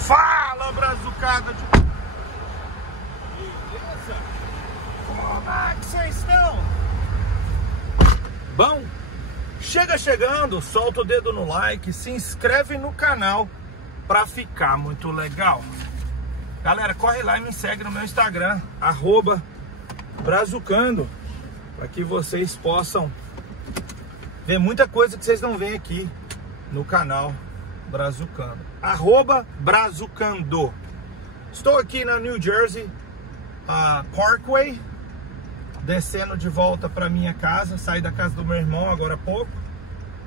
Fala, brazucada de... Beleza? Como é que vocês estão? Bom, chegando, solta o dedo no like, se inscreve no canal pra ficar muito legal. Galera, corre lá e me segue no meu Instagram, @brazucando, para que vocês possam ver muita coisa que vocês não veem aqui no canal Brazucando. @brazucando. Estou aqui na New Jersey Parkway, descendo de volta para minha casa. Saí da casa do meu irmão agora há pouco.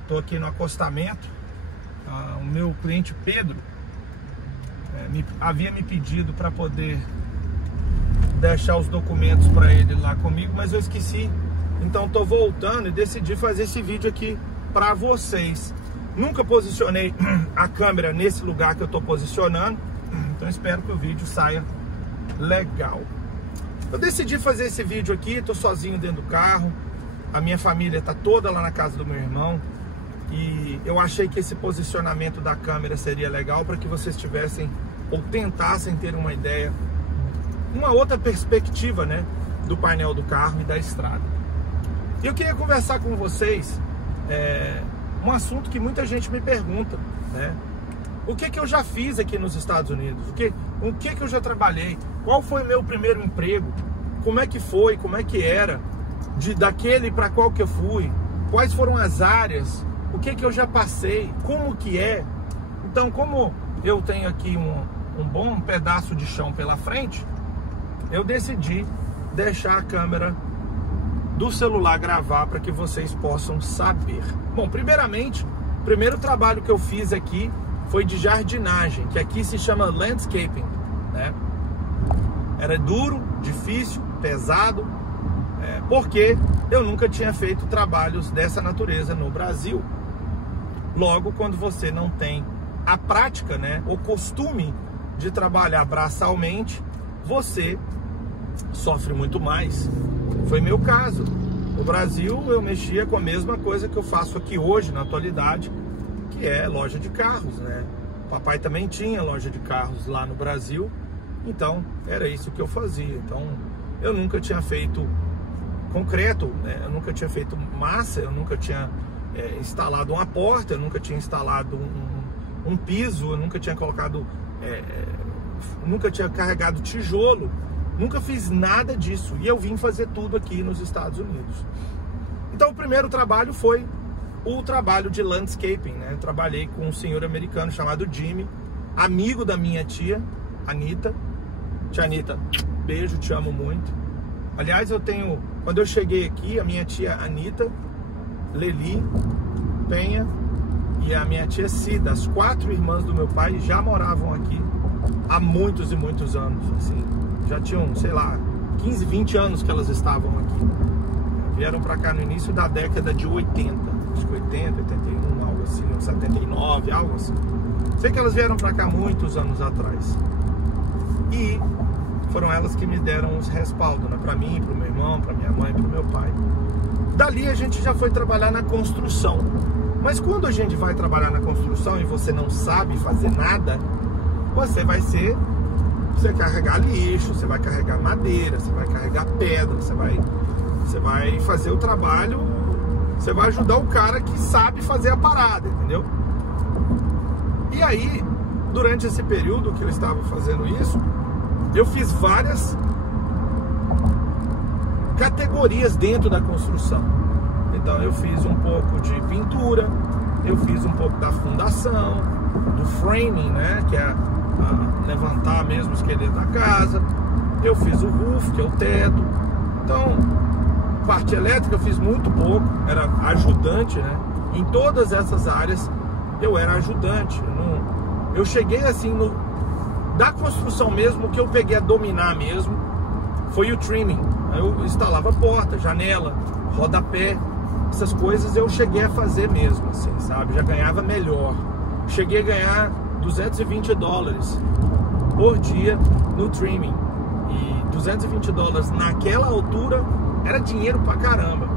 Estou aqui no acostamento. O meu cliente Pedro havia me pedido para poder deixar os documentos para ele lá comigo, mas eu esqueci. Então estou voltando e decidi fazer esse vídeo aqui para vocês. Nunca posicionei a câmera nesse lugar que eu estou posicionando, então espero que o vídeo saia legal. Eu decidi fazer esse vídeo aqui, estou sozinho dentro do carro, a minha família está toda lá na casa do meu irmão, e eu achei que esse posicionamento da câmera seria legal para que vocês tivessem ou tentassem ter uma ideia, uma outra perspectiva, né, do painel do carro e da estrada. E eu queria conversar com vocês um assunto que muita gente me pergunta, né? O que eu já fiz aqui nos Estados Unidos? O que eu já trabalhei? Qual foi o meu primeiro emprego? Como é que foi? Como é que era? Daquele para qual que eu fui? Quais foram as áreas? O que eu já passei? Como que é? Então, como eu tenho aqui um bom pedaço de chão pela frente, eu decidi deixar a câmera do celular gravar para que vocês possam saber. Bom, primeiramente, o primeiro trabalho que eu fiz aqui foi de jardinagem, que aqui se chama landscaping, né? Era duro, difícil, pesado, porque eu nunca tinha feito trabalhos dessa natureza no Brasil. Logo, quando você não tem a prática, né, o costume de trabalhar braçalmente, você sofre muito mais. Foi meu caso. No Brasil eu mexia com a mesma coisa que eu faço aqui hoje, na atualidade, que é loja de carros, né? Papai também tinha loja de carros lá no Brasil, então era isso que eu fazia. Então eu nunca tinha feito concreto, né? Eu nunca tinha feito massa, eu nunca tinha instalado uma porta, eu nunca tinha instalado um piso, eu nunca tinha colocado, nunca tinha carregado tijolo. Nunca fiz nada disso e eu vim fazer tudo aqui nos Estados Unidos. Então o primeiro trabalho foi o trabalho de landscaping, né? Eu trabalhei com um senhor americano chamado Jimmy, amigo da minha tia Anitta. Tia Anitta, beijo, te amo muito. Aliás, quando eu cheguei aqui, a minha tia Anitta, Leli, Penha e a minha tia Cida, as 4 irmãs do meu pai, já moravam aqui há muitos e muitos anos, assim. Já tinham, sei lá, 15, 20 anos que elas estavam aqui. Vieram pra cá no início da década de 80. Acho que 80, 81, algo assim, 79, algo assim. Sei que elas vieram pra cá muitos anos atrás. E foram elas que me deram os respaldos, né? Pra mim, pro meu irmão, pra minha mãe, pro meu pai. Dali a gente já foi trabalhar na construção. Mas quando a gente vai trabalhar na construção e você não sabe fazer nada, você vai carregar lixo, você vai carregar madeira, você vai carregar pedra, você vai fazer o trabalho, você vai ajudar o cara que sabe fazer a parada, entendeu? E aí, durante esse período que eu estava fazendo isso, eu fiz várias categorias dentro da construção. Então eu fiz um pouco de pintura, eu fiz um pouco da fundação, do framing, né, que é levantar mesmo o esqueleto da casa. Eu fiz o roof, que é o teto. Então, parte elétrica eu fiz muito pouco, era ajudante, né? Em todas essas áreas eu era ajudante. Eu cheguei assim, da construção mesmo, o que eu peguei a dominar mesmo foi o trimming. Eu instalava porta, janela, rodapé, essas coisas eu cheguei a fazer mesmo, assim, sabe? Já ganhava melhor. Cheguei a ganhar $220 por dia no trimming. E $220 naquela altura era dinheiro pra caramba.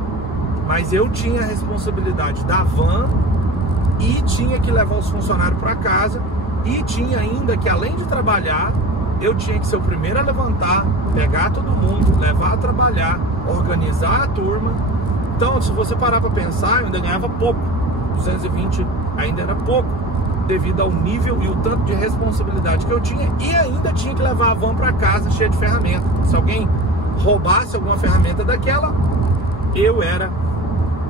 Mas eu tinha a responsabilidade da van e tinha que levar os funcionários para casa, E tinha ainda que, além de trabalhar, eu tinha que ser o primeiro a levantar, pegar todo mundo, levar a trabalhar, organizar a turma. Então, se você parar para pensar, eu ainda ganhava pouco. 220 ainda era pouco, devido ao nível e o tanto de responsabilidade que eu tinha. E ainda tinha que levar a van para casa cheia de ferramenta. Se alguém roubasse alguma ferramenta daquela, eu era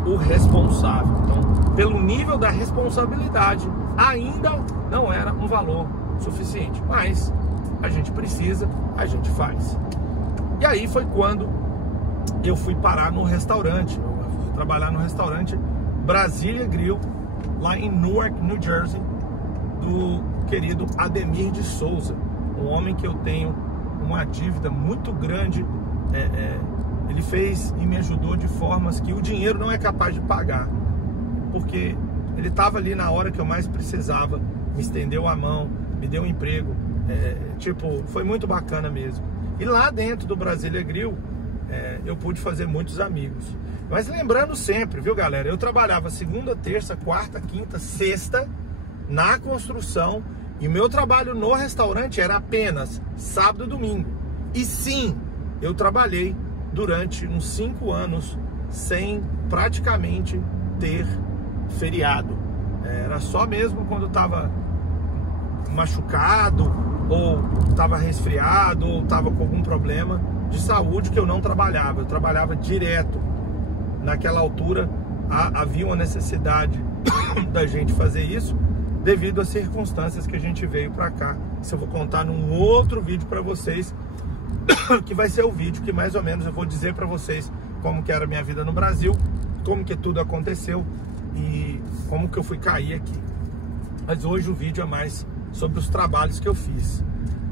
o responsável. Então, pelo nível da responsabilidade, ainda não era um valor suficiente. Mas a gente precisa, a gente faz. E aí foi quando eu fui parar no restaurante. Eu fui trabalhar no restaurante Brasília Grill, lá em Newark, New Jersey, do querido Ademir de Souza, um homem que eu tenho uma dívida muito grande. Ele fez e me ajudou de formas que o dinheiro não é capaz de pagar, porque ele estava ali na hora que eu mais precisava, me estendeu a mão, me deu um emprego, foi muito bacana mesmo. E lá dentro do Brasília Grill, eu pude fazer muitos amigos. Mas lembrando sempre, viu galera, eu trabalhava segunda, terça, quarta, quinta, sexta na construção, e o meu trabalho no restaurante era apenas sábado e domingo. E sim, eu trabalhei durante uns 5 anos sem praticamente ter feriado. Era só mesmo quando eu estava machucado, ou estava resfriado, ou estava com algum problema de saúde que eu não trabalhava. Eu trabalhava direto. Naquela altura havia uma necessidade da gente fazer isso devido às circunstâncias que a gente veio para cá. Isso eu vou contar num outro vídeo para vocês, que vai ser o vídeo que mais ou menos eu vou dizer para vocês como que era a minha vida no Brasil, como que tudo aconteceu e como que eu fui cair aqui. Mas hoje o vídeo é mais sobre os trabalhos que eu fiz.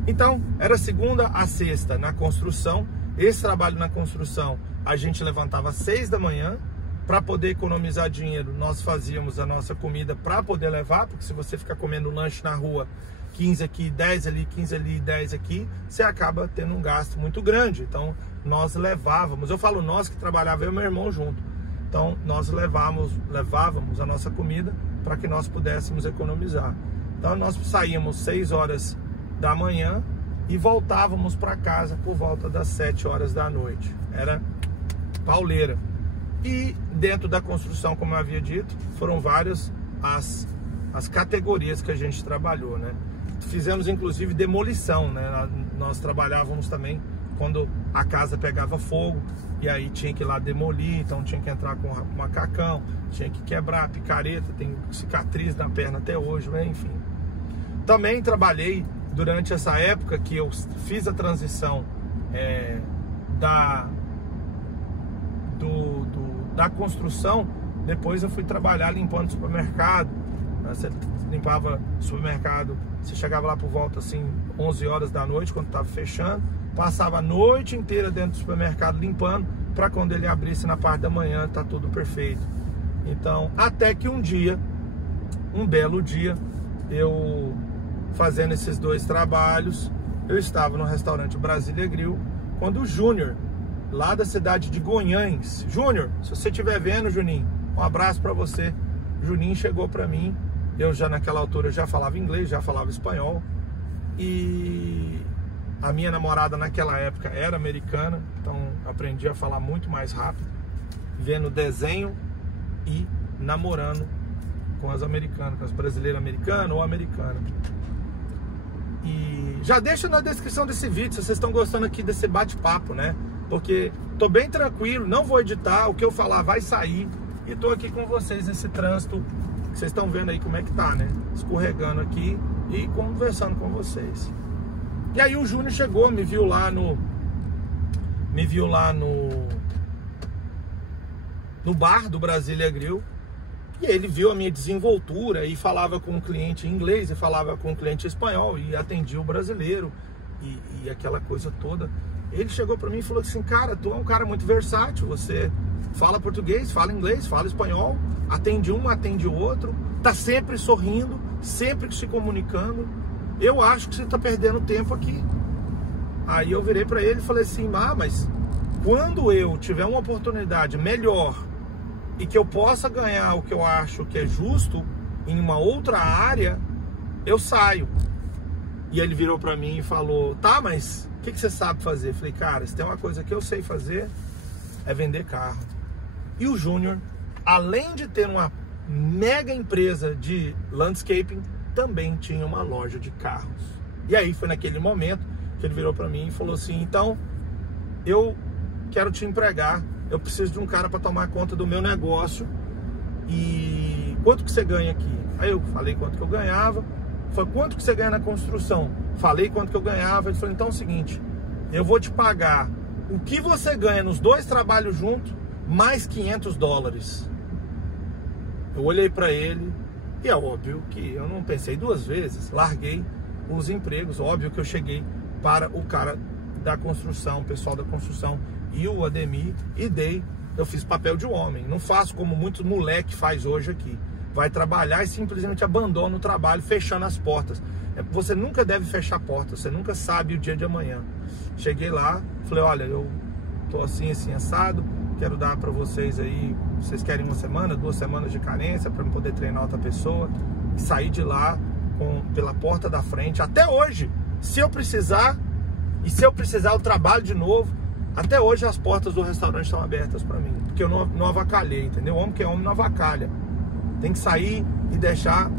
Então, era segunda a sexta na construção. Esse trabalho na construção, a gente levantava às 6 da manhã. Para poder economizar dinheiro, nós fazíamos a nossa comida para poder levar, porque se você ficar comendo lanche na rua, 15 aqui, 10 ali, 15 ali, 10 aqui, você acaba tendo um gasto muito grande. Então, nós levávamos, eu falo nós que trabalhava eu e meu irmão junto. Então, nós levávamos a nossa comida para que nós pudéssemos economizar. Então, nós saíamos 6 horas da manhã e voltávamos para casa por volta das 7 horas da noite. Era pauleira. E dentro da construção, como eu havia dito, foram várias as categorias que a gente trabalhou, né? Fizemos inclusive demolição, né? Nós trabalhávamos também quando a casa pegava fogo e aí tinha que ir lá demolir, então tinha que entrar com macacão, tinha que quebrar picareta, tem cicatriz na perna até hoje, né? Enfim. Também trabalhei durante essa época que eu fiz a transição da construção. Depois eu fui trabalhar limpando supermercado. Você limpava supermercado, você chegava lá por volta assim 11 horas da noite, quando estava fechando, passava a noite inteira dentro do supermercado limpando, para quando ele abrisse na parte da manhã tá tudo perfeito. Então, até que um belo dia, eu fazendo esses 2 trabalhos, eu estava no restaurante Brasília Grill, quando o Júnior, lá da cidade de Goiânia, Júnior, se você estiver vendo, Juninho, um abraço para você. Juninho chegou para mim, eu já naquela altura já falava inglês, já falava espanhol, e a minha namorada naquela época era americana, então aprendi a falar muito mais rápido, vendo desenho e namorando com as americanas, com as brasileiras americanas ou americanas. E já deixa na descrição desse vídeo se vocês estão gostando aqui desse bate-papo, né? Porque tô bem tranquilo, não vou editar, o que eu falar vai sair. E tô aqui com vocês nesse trânsito, que vocês estão vendo aí como é que tá, né? Escorregando aqui e conversando com vocês. E aí o Júnior chegou, me viu lá no bar do Brasília Grill. E ele viu a minha desenvoltura e falava com o cliente em inglês e falava com o cliente em espanhol e atendia o brasileiro e aquela coisa toda. Ele chegou para mim e falou assim: cara, tu é um cara muito versátil, você fala português, fala inglês, fala espanhol, atende um, atende o outro, tá sempre sorrindo, sempre se comunicando. Eu acho que você tá perdendo tempo aqui. Aí eu virei para ele e falei assim: mas quando eu tiver uma oportunidade melhor e que eu possa ganhar o que eu acho que é justo em uma outra área, eu saio. E ele virou pra mim e falou, tá, mas o que você sabe fazer? Eu falei, cara, se tem uma coisa que eu sei fazer, é vender carro. E o Júnior, além de ter uma mega empresa de landscaping, também tinha uma loja de carros. E aí foi naquele momento que ele virou pra mim e falou assim, então, eu quero te empregar, eu preciso de um cara para tomar conta do meu negócio, e quanto que você ganha aqui? Aí eu falei quanto que eu ganhava. Ele falou, quanto que você ganha na construção? Falei quanto que eu ganhava. Ele falou, então é o seguinte, eu vou te pagar o que você ganha nos 2 trabalhos juntos, mais $500. Eu olhei para ele e é óbvio que eu não pensei 2 vezes, larguei os empregos. Óbvio que eu cheguei para o cara da construção, o pessoal da construção e o Ademir, e eu fiz papel de homem. Não faço como muitos moleques faz hoje aqui. Vai trabalhar e simplesmente abandona o trabalho, fechando as portas. Você nunca deve fechar portas, você nunca sabe o dia de amanhã. Cheguei lá, falei, olha, eu tô assim, assado, quero dar para vocês aí, vocês querem 1 semana, 2 semanas de carência para eu poder treinar outra pessoa. E saí de lá pela porta da frente. Até hoje, se eu precisar, e se eu precisar eu trabalho de novo, até hoje as portas do restaurante estão abertas para mim, porque eu não avacalhei, entendeu? Homem que é homem não avacalha. Tem que sair e deixar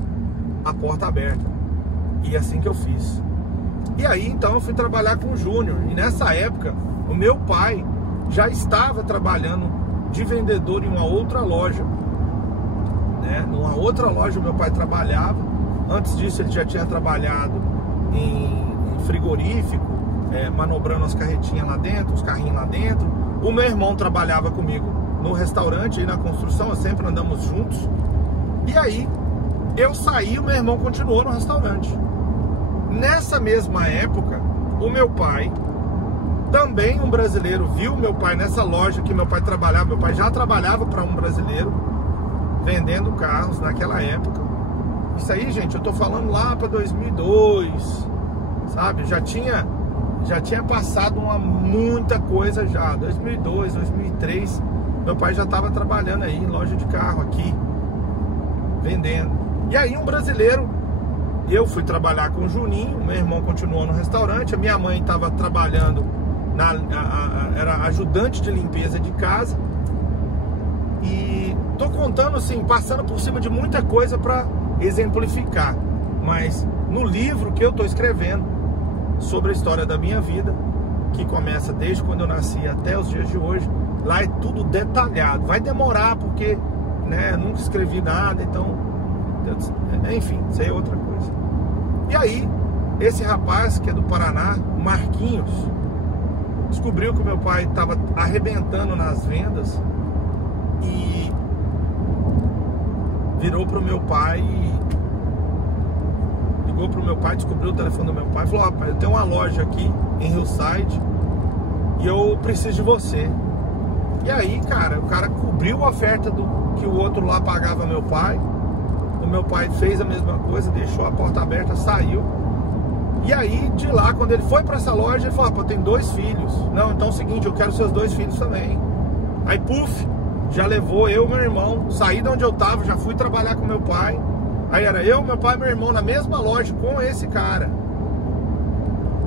a porta aberta. E assim que eu fiz. E aí então eu fui trabalhar com o Júnior. E nessa época o meu pai já estava trabalhando de vendedor em uma outra loja, né? Numa outra loja o meu pai trabalhava. Antes disso ele já tinha trabalhado em frigorífico, manobrando as carretinhas lá dentro, os carrinhos lá dentro. O meu irmão trabalhava comigo no restaurante e na construção, sempre andamos juntos. E aí eu saí, o meu irmão continuou no restaurante. Nessa mesma época, o meu pai, também um brasileiro, viu meu pai nessa loja que meu pai trabalhava. Meu pai já trabalhava para um brasileiro, vendendo carros naquela época. Isso aí, gente, eu tô falando lá para 2002, sabe? Já tinha passado muita coisa já. 2002, 2003, meu pai já estava trabalhando aí em loja de carro aqui, vendendo. E aí um brasileiro, eu fui trabalhar com o Juninho, meu irmão continuou no restaurante, a minha mãe estava trabalhando, era ajudante de limpeza de casa. E tô contando assim, passando por cima de muita coisa para exemplificar, mas no livro que eu tô escrevendo sobre a história da minha vida, que começa desde quando eu nasci até os dias de hoje, lá é tudo detalhado. Vai demorar porque, né, nunca escrevi nada, então, enfim, isso aí é outra coisa. E aí, esse rapaz que é do Paraná, Marquinhos, descobriu que o meu pai estava arrebentando nas vendas e virou pro meu pai, ligou pro meu pai, descobriu o telefone do meu pai, falou: rapaz, eu tenho uma loja aqui em Hillside e eu preciso de você. E aí, cara, o cara cobriu a oferta que o outro lá pagava meu pai. O meu pai fez a mesma coisa, deixou a porta aberta, saiu. E aí, de lá, quando ele foi pra essa loja, ele falou: pô, eu tenho 2 filhos. Não, então é o seguinte, eu quero seus 2 filhos também. Aí, puf, já levou eu e meu irmão, saí de onde eu tava, já fui trabalhar com meu pai. Aí era eu, meu pai e meu irmão na mesma loja com esse cara.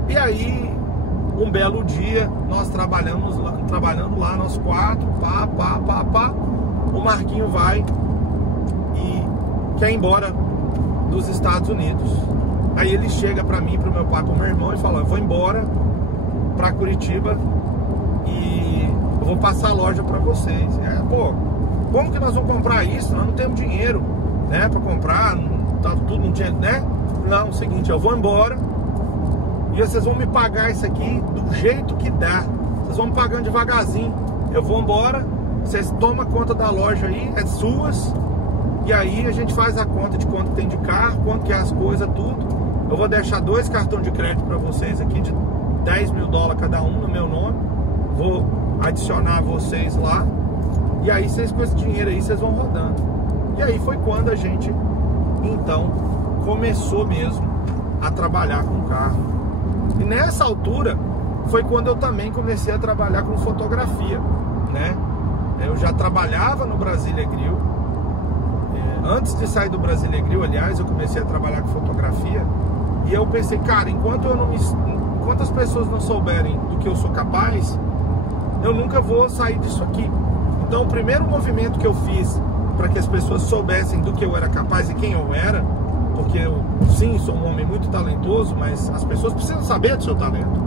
E aí, um belo dia, nós trabalhando lá, nós 4, pá. O Marquinho vai e quer ir embora dos Estados Unidos. Aí ele chega pra mim, pro meu pai, pro meu irmão e fala: eu vou embora pra Curitiba e eu vou passar a loja pra vocês. Pô, como que nós vamos comprar isso? Nós não temos dinheiro, né, pra comprar, tá tudo, não tinha, né? Não, é o seguinte, eu vou embora e vocês vão me pagar isso aqui do jeito que dá. Vocês vão me pagando devagarzinho. Eu vou embora, vocês tomam conta da loja aí, é suas. E aí a gente faz a conta de quanto tem de carro, quanto que é as coisas, tudo. Eu vou deixar 2 cartões de crédito para vocês aqui de $10 mil cada um no meu nome. Vou adicionar vocês lá. E aí vocês, com esse dinheiro aí, vocês vão rodando. E aí foi quando a gente, então, começou mesmo a trabalhar com carro. E nessa altura foi quando eu também comecei a trabalhar com fotografia, né? Eu já trabalhava no Brasília Grill Antes de sair do Brasília Grill, aliás, eu comecei a trabalhar com fotografia. E eu pensei, cara, enquanto as pessoas não souberem do que eu sou capaz, eu nunca vou sair disso aqui. Então o primeiro movimento que eu fiz para que as pessoas soubessem do que eu era capaz e quem eu era, porque eu, sim, sou um homem muito talentoso, mas as pessoas precisam saber do seu talento,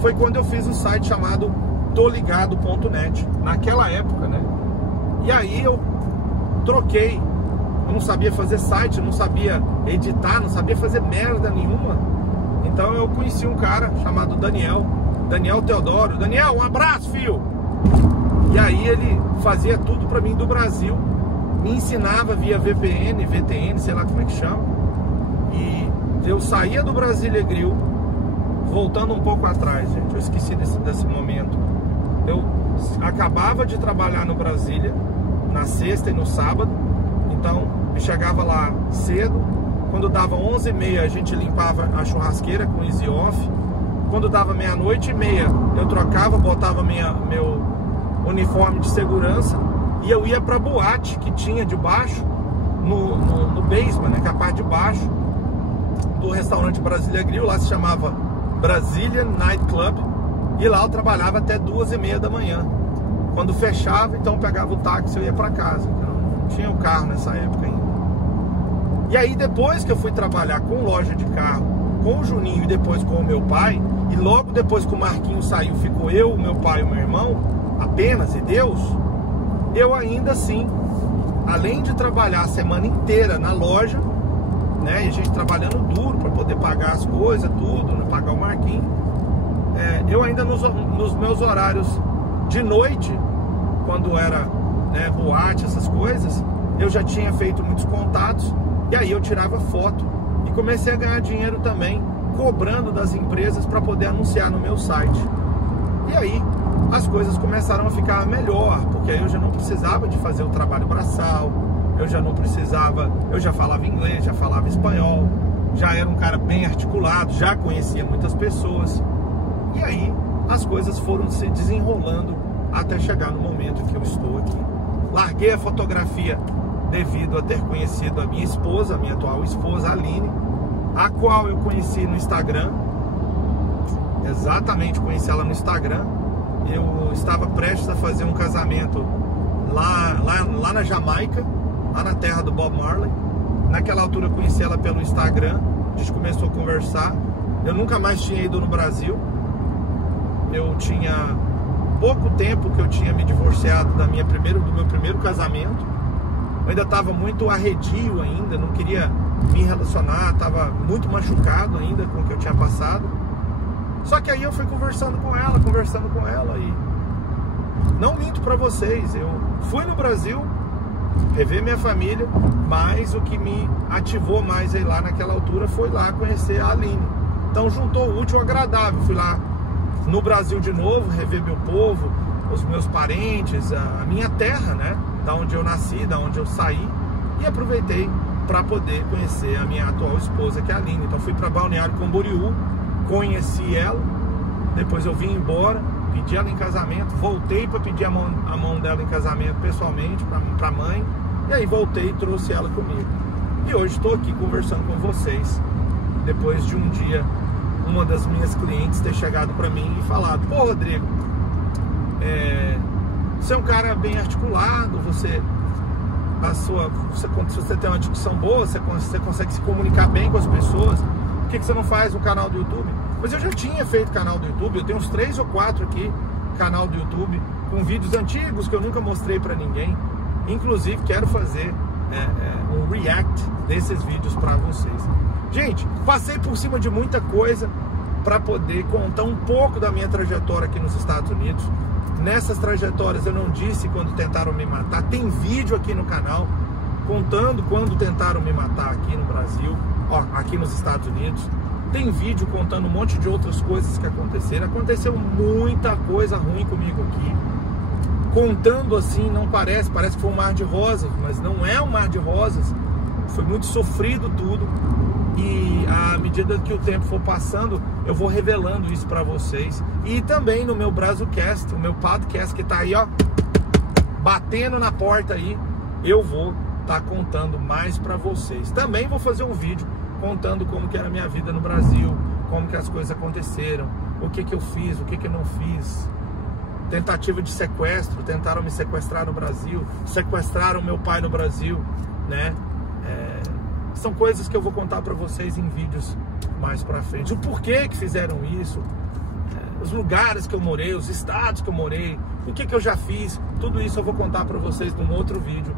foi quando eu fiz um site chamado toligado.net, naquela época, né? E aí eu troquei. Eu não sabia fazer site, não sabia editar, não sabia fazer merda nenhuma. Então eu conheci um cara chamado Daniel Teodoro. Daniel, um abraço, filho! E aí ele fazia tudo pra mim do Brasil, me ensinava via VPN, VTN, sei lá como é que chama. E eu saía do Brasília Grill, voltando um pouco atrás, gente, eu esqueci desse momento. Eu acabava de trabalhar no Brasília, na sexta e no sábado. Então eu chegava lá cedo. Quando dava 11h30 a gente limpava a churrasqueira com easy off. Quando dava 00:30 eu trocava, botava meu uniforme de segurança e eu ia pra boate que tinha debaixo, no basement, né, que é a parte de baixo do restaurante Brasília Grill. Lá se chamava Brazilian Night Club. E lá eu trabalhava até 2h30 da manhã. Quando fechava, então eu pegava o táxi e eu ia pra casa. Não tinha o carro nessa época ainda. E aí depois que eu fui trabalhar com loja de carro, com o Juninho e depois com o meu pai, e logo depois que o Marquinhos saiu, ficou eu, o meu pai e o meu irmão, apenas, e Deus, eu ainda assim, além de trabalhar a semana inteira na loja, né, e a gente trabalhando duro para poder pagar as coisas, tudo, né, pagar o Marquinhos, eu ainda nos meus horários de noite, quando era, né, boate, essas coisas, eu já tinha feito muitos contatos. E aí eu tirava foto e comecei a ganhar dinheiro também, cobrando das empresas para poder anunciar no meu site. E aí as coisas começaram a ficar melhor, porque aí eu já não precisava de fazer o trabalho braçal, eu já não precisava, eu já falava inglês, já falava espanhol, já era um cara bem articulado, já conhecia muitas pessoas. E aí as coisas foram se desenrolando até chegar no momento que eu estou aqui. Larguei a fotografia devido a ter conhecido a minha esposa, a minha atual esposa, Aline, a qual eu conheci no Instagram. Exatamente, conheci ela no Instagram. Eu estava prestes a fazer um casamento lá na Jamaica, lá na terra do Bob Marley. Naquela altura eu conheci ela pelo Instagram, a gente começou a conversar. Eu nunca mais tinha ido no Brasil. Eu tinha pouco tempo que eu tinha me divorciado do meu primeiro casamento. Eu ainda estava muito arredio ainda, não queria me relacionar, estava muito machucado ainda com o que eu tinha passado. Só que aí eu fui conversando com ela e não minto para vocês, eu fui no Brasil rever minha família, mas o que me ativou mais aí lá naquela altura foi lá conhecer a Aline. Então juntou o útil ao agradável, fui lá no Brasil de novo, rever meu povo, os meus parentes, a minha terra, né? Da onde eu nasci, da onde eu saí, e aproveitei para poder conhecer a minha atual esposa, que é a Aline. Então fui para Balneário Camboriú, conheci ela, depois eu vim embora, pedi ela em casamento, voltei para pedir a mão dela em casamento pessoalmente para a mãe, e aí voltei e trouxe ela comigo. E hoje estou aqui conversando com vocês, depois de um dia uma das minhas clientes ter chegado para mim e falado: pô, Rodrigo, você é um cara bem articulado, se você tem uma dicção boa, você consegue se comunicar bem com as pessoas, por que você não faz um canal do YouTube? Mas eu já tinha feito canal do YouTube, eu tenho uns 3 ou 4 aqui, canal do YouTube, com vídeos antigos que eu nunca mostrei para ninguém. Inclusive quero fazer um react desses vídeos para vocês. Gente, passei por cima de muita coisa para poder contar um pouco da minha trajetória aqui nos Estados Unidos. Nessas trajetórias eu não disse quando tentaram me matar. Tem vídeo aqui no canal contando quando tentaram me matar aqui no Brasil, aqui nos Estados Unidos. Tem vídeo contando um monte de outras coisas que aconteceram. Aconteceu muita coisa ruim comigo aqui. Contando assim, não parece que foi um mar de rosas, mas não é um mar de rosas. Foi muito sofrido tudo. E à medida que o tempo for passando, eu vou revelando isso para vocês. E também no meu Brazucast, o meu podcast que tá aí, ó, batendo na porta aí, eu vou estar contando mais para vocês. Também vou fazer um vídeo contando como que era a minha vida no Brasil, como que as coisas aconteceram, o que que eu fiz, o que que eu não fiz. Tentativa de sequestro, tentaram me sequestrar no Brasil, sequestraram meu pai no Brasil, né? São coisas que eu vou contar para vocês em vídeos mais para frente. O porquê que fizeram isso, os lugares que eu morei, os estados que eu morei, o que que eu já fiz, tudo isso eu vou contar para vocês num outro vídeo,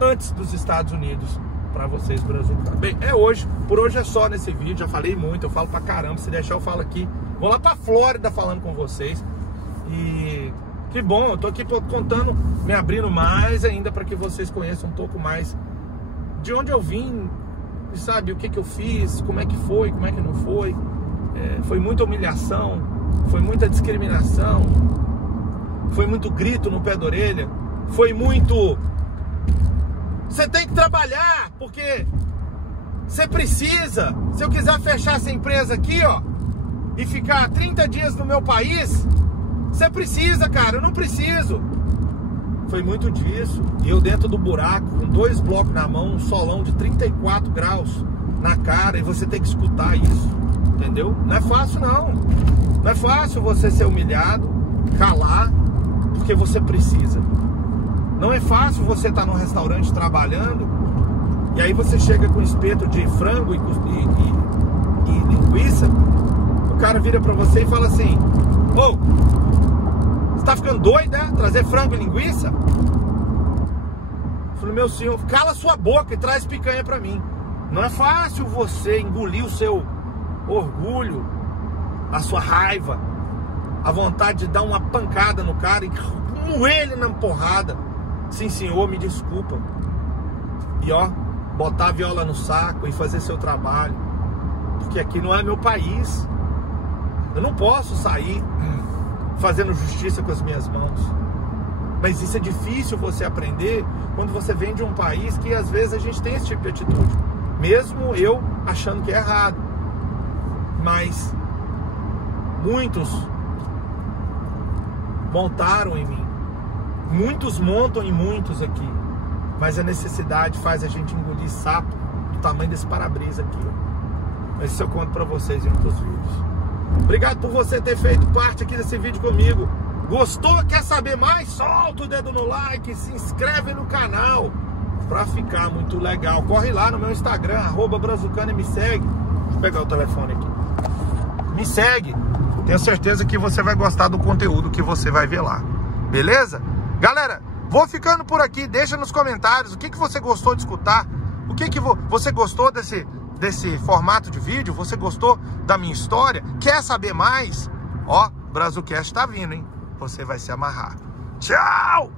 antes dos Estados Unidos, para vocês, Brasil. Bem, hoje, por hoje é só nesse vídeo, já falei muito, eu falo pra caramba, se deixar eu falo aqui. Vou lá pra Flórida falando com vocês. E que bom, eu tô aqui contando, me abrindo mais ainda para que vocês conheçam um pouco mais de onde eu vim, sabe, o que que eu fiz, como é que foi, como é que não foi. Foi muita humilhação, foi muita discriminação, foi muito grito no pé da orelha, foi muito... Você tem que trabalhar, porque você precisa. Se eu quiser fechar essa empresa aqui, ó, e ficar 30 dias no meu país, você precisa, cara, eu não preciso. Foi muito disso. E eu dentro do buraco, com 2 blocos na mão, um solão de 34 graus na cara, e você tem que escutar isso, entendeu? Não é fácil, não. Não é fácil você ser humilhado, calar, porque você precisa. Não é fácil você estar num restaurante trabalhando e aí você chega com espeto de frango e linguiça, o cara vira pra você e fala assim: ô, você tá ficando doido, né? Trazer frango e linguiça? Eu falei: meu senhor, cala sua boca e traz picanha pra mim. Não é fácil você engolir o seu orgulho, a sua raiva, a vontade de dar uma pancada no cara e moer ele na porrada. Sim, senhor, me desculpa. E ó, botar a viola no saco e fazer seu trabalho, porque aqui não é meu país. Eu não posso sair fazendo justiça com as minhas mãos. Mas isso é difícil você aprender quando você vem de um país que às vezes a gente tem esse tipo de atitude, mesmo eu achando que é errado. Mas muitos montaram em mim. Muitos montam em muitos aqui, mas a necessidade faz a gente engolir sapo do tamanho desse para-brisa aqui. Mas isso eu conto pra vocês em outros vídeos. Obrigado por você ter feito parte aqui desse vídeo comigo. Gostou? Quer saber mais? Solta o dedo no like, se inscreve no canal pra ficar muito legal. Corre lá no meu Instagram, @brazucano, e me segue. Deixa eu pegar o telefone aqui. Me segue. Tenho certeza que você vai gostar do conteúdo que você vai ver lá. Beleza? Galera, vou ficando por aqui. Deixa nos comentários o que você gostou de escutar. O que você gostou desse formato de vídeo. Você gostou da minha história? Quer saber mais? Ó, Brazucast tá vindo, hein? Você vai se amarrar. Tchau!